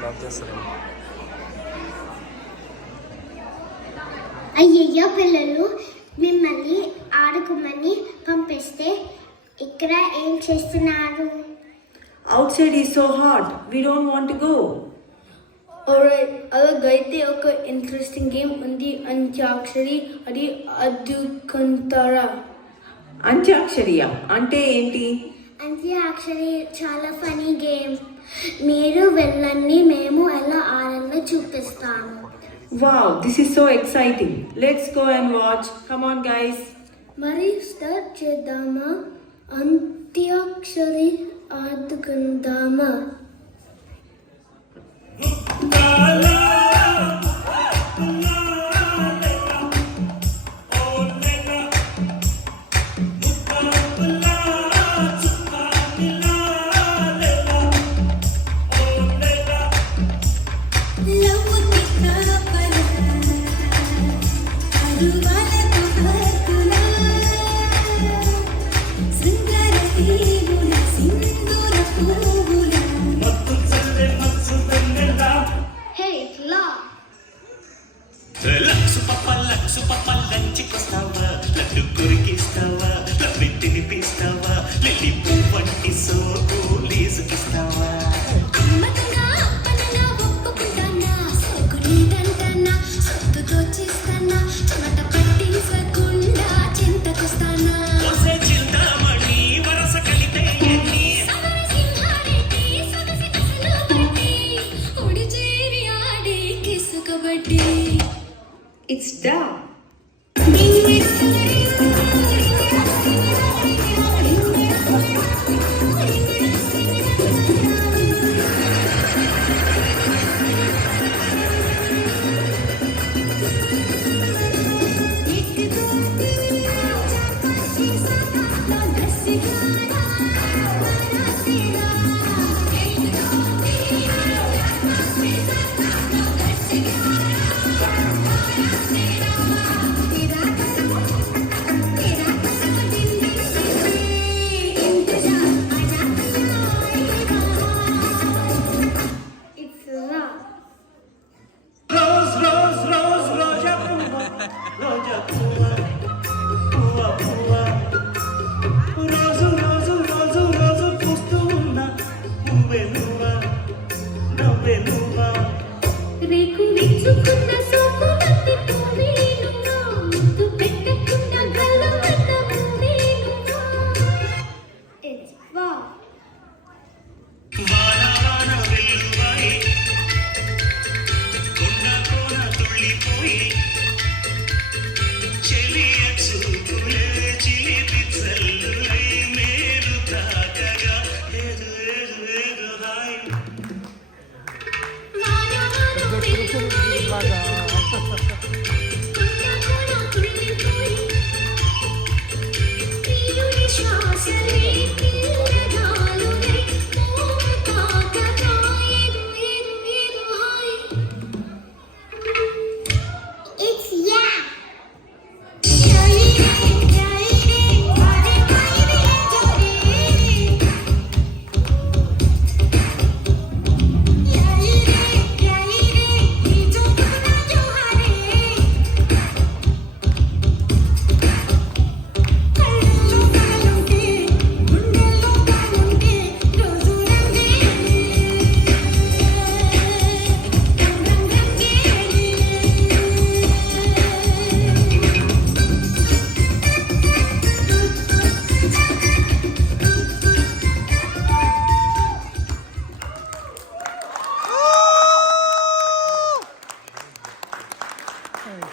Black చేస్తారు. అయ్యయ్యో పిల్లలు, మిమ్మల్ని ఆడుకోమని పంపిస్తే ఇక్కడ ఏం చేస్తున్నారు? Outside is so hot. We don't want to go. Alright, అలాగైతే ఒక ఇంట్రెస్టింగ్ గేమ్ ఉంది, అంత్యాక్షరి. అది అద్దుకుంటారా? అంత్యాక్షరియా అంటే ఏంటి? అంత్యాక్షరి చాలా ఫనీ గేమ్. మీరు వెళ్ళండి, మేము ఎలా ఆడాలో చూపిస్తాము. Wow, this is so exciting. Let's go and watch. Come on, guys. మరి స్టార్ట్ చేద్దామా? అంత్యాక్షరి ఆడుకుందామా? లక్సు పప్ప లంచికొస్తావా, లడ్డు కొరికిస్తావా, లవ్వింటి నిపిస్తావా, లిల్లీ పువ్వంటి సోకు లీజుకిస్తావా? చింతామణి వరస కలిపే It's down.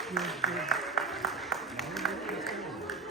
Thank you.